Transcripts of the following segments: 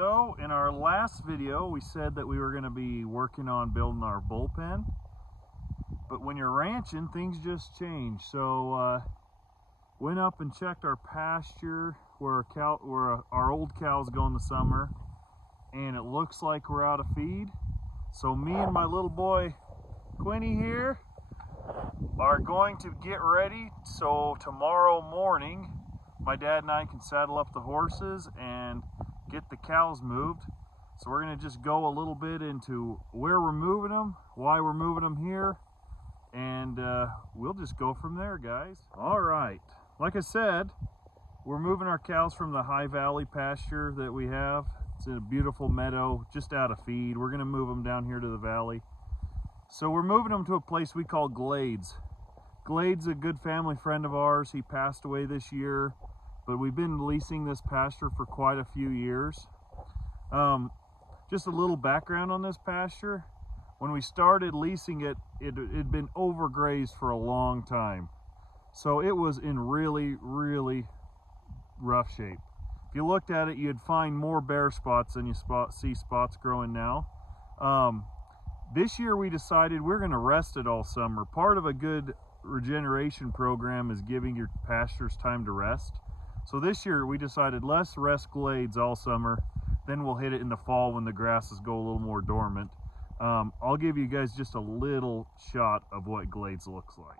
So in our last video we said that we were going to be working on building our bullpen, but when you're ranching things just change. So went up and checked our pasture where our old cows go in the summer, and it looks like we're out of feed. So me and my little boy Quinny here are going to get ready so tomorrow morning my dad and I can saddle up the horses and get the cows moved. So we're going to just go a little bit into where we're moving them, why we're moving them here, and we'll just go from there, guys. All right, like I said, we're moving our cows from the high valley pasture that we have. It's in a beautiful meadow just out of feed. We're going to move them down here to the valley. So we're moving them to a place we call Glades. Glades, a good family friend of ours. He passed away this year, but we've been leasing this pasture for quite a few years. Just a little background on this pasture. When we started leasing it, it had been overgrazed for a long time. So it was in really, really rough shape. If you looked at it, you'd find more bare spots than you see spots growing now. This year we decided we're going to rest it all summer. Part of a good regeneration program is giving your pastures time to rest. So this year we decided let's rest Glades all summer, then we'll hit it in the fall when the grasses go a little more dormant. I'll give you guys just a little shot of what Glades looks like.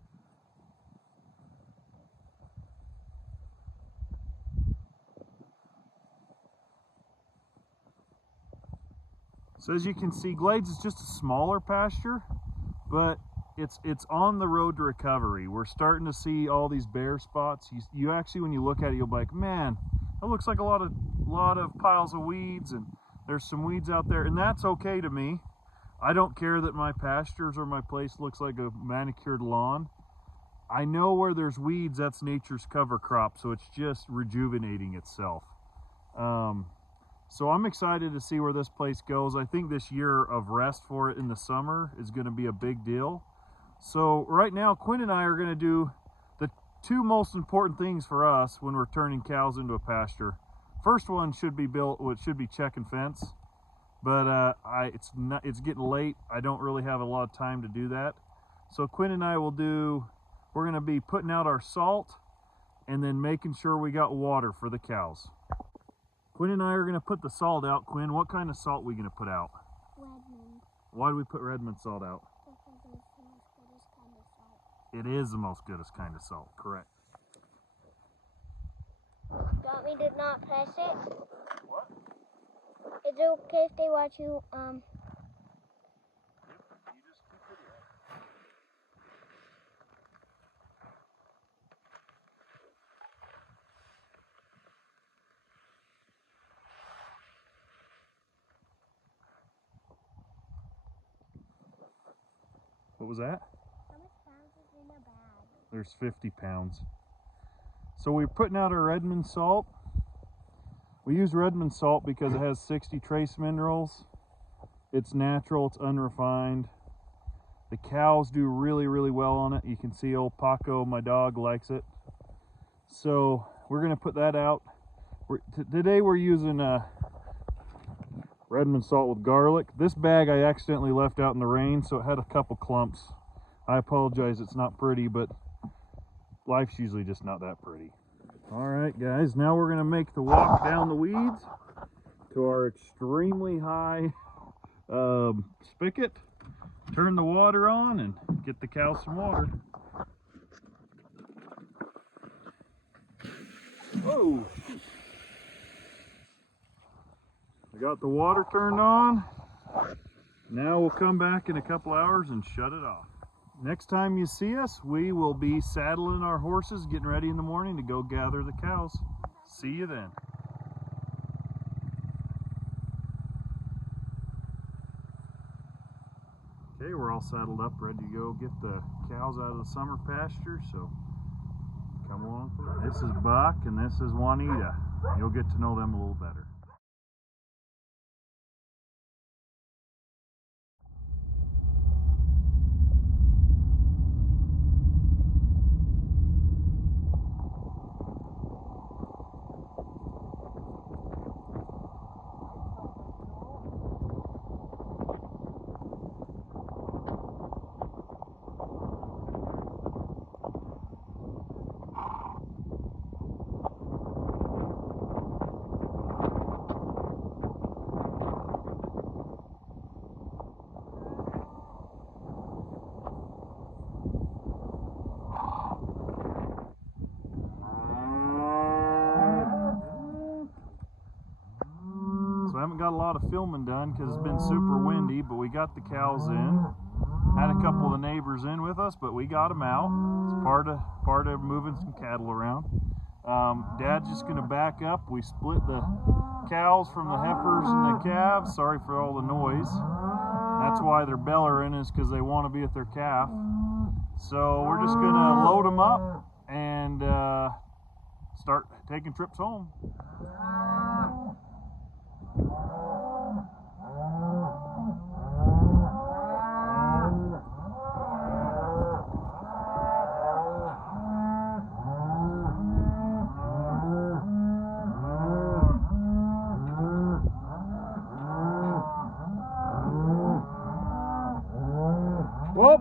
So as you can see, Glades is just a smaller pasture, but it's on the road to recovery. We're starting to see all these bare spots. You actually, when you look at it, you'll be like, man, that looks like a lot of piles of weeds, and there's some weeds out there, and that's okay to me. I don't care that my pastures or my place looks like a manicured lawn. I know where there's weeds, that's nature's cover crop, so it's just rejuvenating itself. So I'm excited to see where this place goes. I think this year of rest for it in the summer is going to be a big deal. So right now, Quinn and I are going to do the two most important things for us when we're turning cows into a pasture. First one should be check and fence, but it's getting late. I don't really have a lot of time to do that. So Quinn and I we're going to be putting out our salt and then making sure we got water for the cows. Quinn and I are going to put the salt out. Quinn, what kind of salt are we going to put out? Redmond. Why do we put Redmond salt out? Because it's the most goodest kind of salt. It is the most goodest kind of salt, correct. Do you want me to not press it? What? Is it okay if they watch you, You just keep it in. What was that? How much pounds is in a bag? There's 50 pounds. So we're putting out our Redmond salt. We use Redmond salt because it has 60 trace minerals. It's natural, it's unrefined. The cows do really, really well on it. You can see old Paco, my dog, likes it. So we're gonna put that out. Today we're using Redmond salt with garlic. This bag I accidentally left out in the rain, so it had a couple clumps. I apologize, it's not pretty, but life's usually just not that pretty. All right, guys, now we're gonna make the walk down the weeds to our extremely high spigot, turn the water on, and get the cows some water. Whoa! I got the water turned on. Now we'll come back in a couple hours and shut it off. Next time you see us, we will be saddling our horses, getting ready in the morning to go gather the cows. See you then. Okay, we're all saddled up, ready to go get the cows out of the summer pasture, so come along for that. This is Buck and this is Juanita. You'll get to know them a little better. got a lot of filming done because it's been super windy, but we got the cows in. Had a couple of the neighbors in with us, but we got them out. It's part of moving some cattle around. Dad's just gonna back up. We split the cows from the heifers and the calves. Sorry for all the noise. That's why they're bellowing, is because they want to be at their calf. So we're just gonna load them up and start taking trips home. Whoop!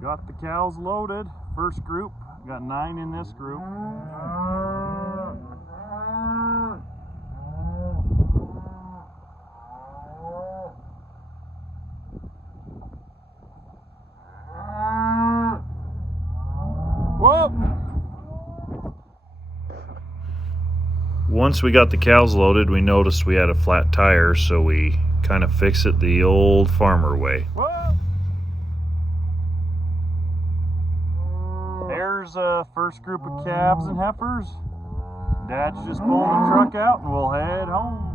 Got the cows loaded. First group. Got 9 in this group. Whoop! Once we got the cows loaded, we noticed we had a flat tire, so we kind of fixed it the old farmer way. Whoa! There's a first group of calves and heifers. Dad's just pulling the truck out and we'll head home.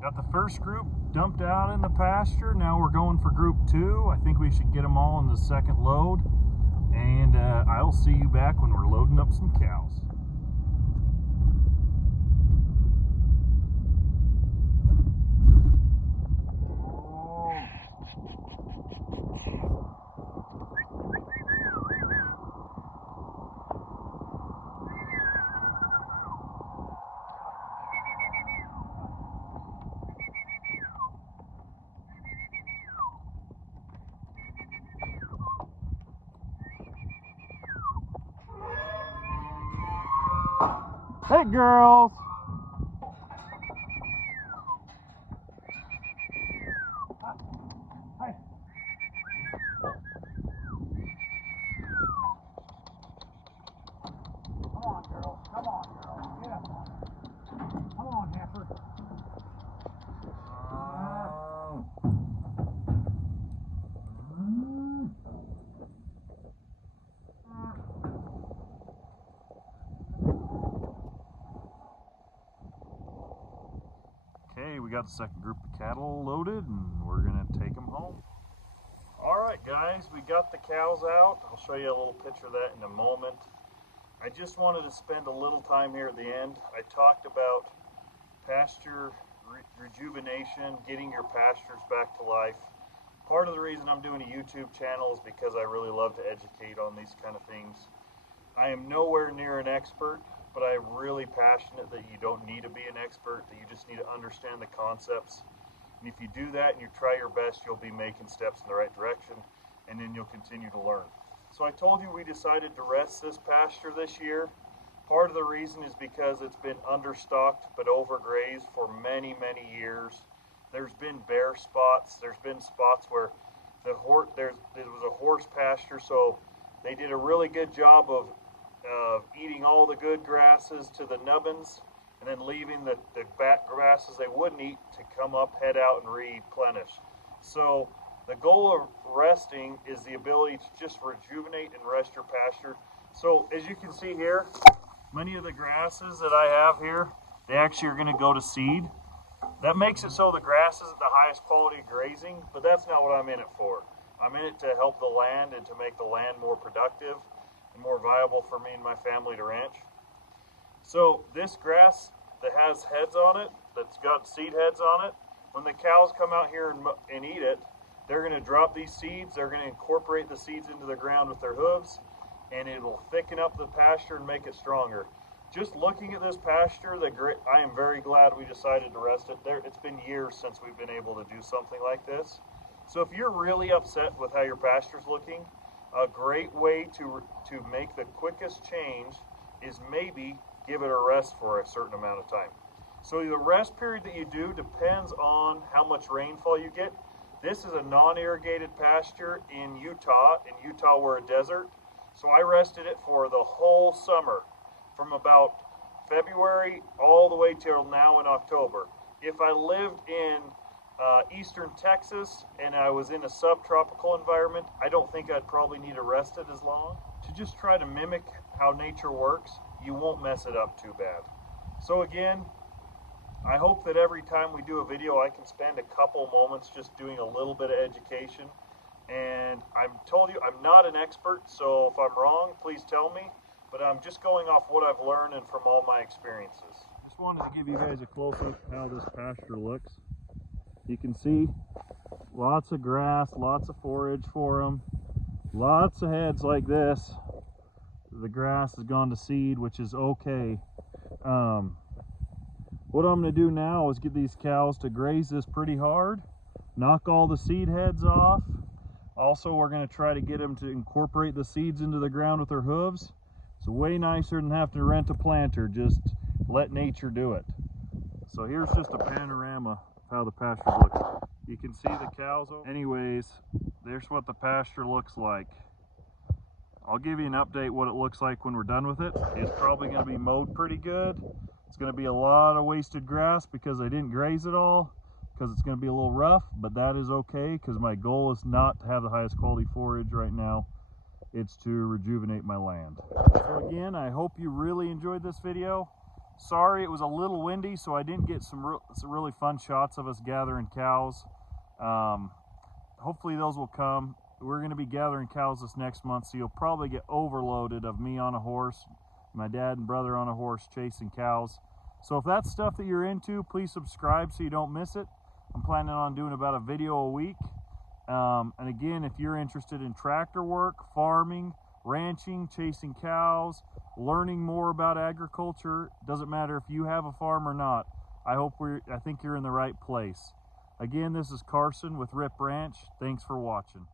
Got the first group dumped out in the pasture. Now we're going for group 2. I think we should get them all in the second load. And I'll see you back when we're loading up some cows. Hey girls! Hi. Come on, girl. Come on, girl. Get up. Come on, heifer. Okay, we got the second group of cattle loaded and we're gonna take them home. All right, guys, we got the cows out. I'll show you a little picture of that in a moment. I just wanted to spend a little time here at the end. I talked about pasture rejuvenation, getting your pastures back to life. Part of the reason I'm doing a YouTube channel is because I really love to educate on these kind of things. I am nowhere near an expert, but I'm really passionate that you don't need to be an expert, that you just need to understand the concepts. And if you do that and you try your best, you'll be making steps in the right direction, and then you'll continue to learn. So I told you we decided to rest this pasture this year. Part of the reason is because it's been understocked but overgrazed for many, many years. There's been bare spots. There's been spots where there was a horse pasture, so they did a really good job of eating all the good grasses to the nubbins and then leaving the back grasses they wouldn't eat to come up, head out, and replenish. So the goal of resting is the ability to just rejuvenate and rest your pasture. So as you can see here, many of the grasses that I have here, they actually are going to go to seed. That makes it so the grass isn't the highest quality grazing, but that's not what I'm in it for. I'm in it to help the land and to make the land more productive and more viable for me and my family to ranch. So this grass that has heads on it, that's got seed heads on it, when the cows come out here and eat it, they're going to drop these seeds, they're going to incorporate the seeds into the ground with their hooves, and it'll thicken up the pasture and make it stronger. just looking at this pasture, I am very glad we decided to rest it there. It's been years since we've been able to do something like this. So if you're really upset with how your pasture's looking, a great way to make the quickest change is maybe give it a rest for a certain amount of time. So the rest period that you do depends on how much rainfall you get. This is a non-irrigated pasture in Utah. In Utah, we're a desert. So I rested it for the whole summer, from about February all the way till now in October. If I lived in eastern Texas and I was in a subtropical environment, I don't think I'd probably need to rest it as long. To just try to mimic how nature works, you won't mess it up too bad. So again, I hope that every time we do a video, I can spend a couple moments just doing a little bit of education. And I've told you, I'm not an expert, so if I'm wrong, please tell me. But I'm just going off what I've learned and from all my experiences. Just wanted to give you guys a close-up how this pasture looks. You can see lots of grass, lots of forage for them, lots of heads like this. The grass has gone to seed, which is okay. What I'm going to do now is get these cows to graze this pretty hard, knock all the seed heads off. Also, we're going to try to get them to incorporate the seeds into the ground with their hooves. It's way nicer than having to rent a planter. Just let nature do it. So here's just a panorama of how the pasture looks. You can see the cows. Anyways, there's what the pasture looks like. I'll give you an update what it looks like when we're done with it. It's probably going to be mowed pretty good. It's going to be a lot of wasted grass because I didn't graze it all, because it's going to be a little rough, but that is okay because my goal is not to have the highest quality forage right now. It's to rejuvenate my land. So again, I hope you really enjoyed this video. Sorry it was a little windy, so I didn't get some really fun shots of us gathering cows. Hopefully those will come. We're going to be gathering cows this next month, so you'll probably get overloaded of me on a horse, my dad and brother on a horse chasing cows. So if that's stuff that you're into, please subscribe so you don't miss it. I'm planning on doing about a video a week. And again, if you're interested in tractor work, farming, ranching, chasing cows, learning more about agriculture, doesn't matter if you have a farm or not, I think you're in the right place. Again, this is Carson with Rip Ranch. Thanks for watching.